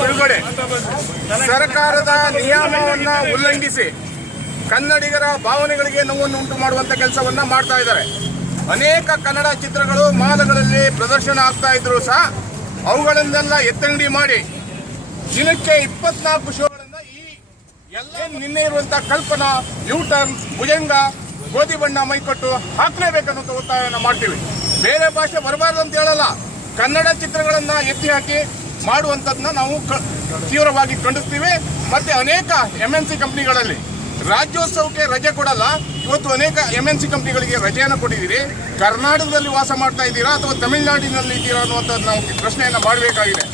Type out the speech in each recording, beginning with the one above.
ಬಿಡುಗಡೆ. ಸರ್ಕಾರದ ನಿಯಮವನ್ನ ಉಲ್ಲಂಘಿಸಿ ಕನ್ನಡಿಗರ ಭಾವನೆಗಳಿಗೆ ನೋವನ್ನು ಉಂಟು ಮಾಡುವಂತ ಕೆಲಸವನ್ನ ಮಾಡ್ತಾ ಇದ್ದಾರೆ. ಅನೇಕ ಕನ್ನಡ ಚಿತ್ರಗಳು ಮಾಲಗಳಲ್ಲಿ ಪ್ರದರ್ಶನ ಆಗ್ತಾ ಇದ್ರು ಸಹ ಅವುಗಳನ್ನೆಲ್ಲ ಎತ್ತಂಗಡಿ ಮಾಡಿ ದಿನಕ್ಕೆ ಇಪ್ಪತ್ನಾಲ್ಕು ಶೋಗಳನ್ನ ಈ ಎಲ್ಲ ನಿನ್ನೆ ಇರುವಂತ ಕಲ್ಪನಾ ಯೂಟರ್ನ್ ಭುಜಂಗ, ಗೋಧಿ ಬಣ್ಣ, ಮೈಕಟ್ಟು ಹಾಕ್ಲೇಬೇಕನ್ನೋ ಒತ್ತಾಯವನ್ನು ಮಾಡ್ತೀವಿ. ಬೇರೆ ಭಾಷೆ ಬರಬಾರ್ದು ಅಂತ ಹೇಳಲ್ಲ. ಕನ್ನಡ ಚಿತ್ರಗಳನ್ನು ಎತ್ತಿ ಹಾಕಿ ಮಾಡುವಂಥದ್ದನ್ನ ನಾವು ತೀವ್ರವಾಗಿ ಖಂಡಿಸ್ತೀವಿ. ಮತ್ತೆ ಅನೇಕ ಎಂ ಎನ್ ಸಿ ಕಂಪ್ನಿಗಳಲ್ಲಿ ರಾಜ್ಯೋತ್ಸವಕ್ಕೆ ರಜೆ ಕೊಡಲ್ಲ. ಇವತ್ತು ಅನೇಕ ಎಂ ಎನ್ ಸಿ ಕಂಪ್ನಿಗಳಿಗೆ ರಜೆಯನ್ನು ಕೊಟ್ಟಿದ್ದೀರಿ. ಕರ್ನಾಟಕದಲ್ಲಿ ವಾಸ ಮಾಡ್ತಾ ಇದ್ದೀರಾ ಅಥವಾ ತಮಿಳುನಾಡಿನಲ್ಲಿ ಇದ್ದೀರಾ ಅನ್ನುವಂಥದ್ದು ನಾವು ಪ್ರಶ್ನೆಯನ್ನು ಮಾಡಬೇಕಾಗಿದೆ.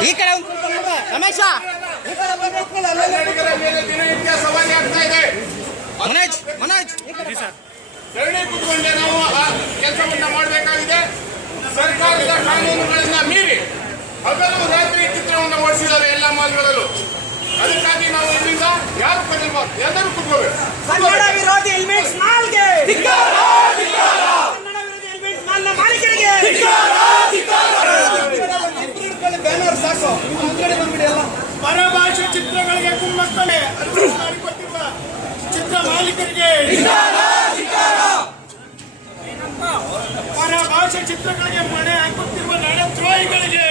ಈ ಕಡೆ ಒಂದು. ರಮೇಶ. ಮನೋಜ್ ಮನೋಜ್. ಧರಣಿ ಕೂತ್ಕೊಂಡೆ ನಾವು ಆ ಕೆಲಸವನ್ನ ಮಾಡಬೇಕಾಗಿದೆ. ಸರ್ಕಾರದ ಕಾನೂನುಗಳನ್ನ ಮೀರಿ ಹಗಲು ರಾತ್ರಿ ಚಿತ್ರವನ್ನು ಓಡಿಸಿದ್ದಾರೆ ಎಲ್ಲ ಮಾಲ್ಗಳಲ್ಲೂ. ಅದಕ್ಕಾಗಿ ನಾವು ಇಲ್ಲಿಂದ ಯಾರು ಕದಲ್ಬಾರ್ದು ಎಲ್ಲರೂ ಕೂತ್ಕೋಬೇಕು. ಪರಭಾಷೆ ಚಿತ್ರಗಳಿಗೆ ಅನುಮತಿ ಮಾಡಿಕೊಟ್ಟಿರುವ ಚಿತ್ರ ಮಾಲೀಕರಿಗೆ. ಪರಭಾಷೆ ಚಿತ್ರಗಳಿಗೆ ಮಣೆ ಹಾಕುತ್ತಿರುವ ನಡೆ ದ್ರೋಹಿಗಳಿಗೆ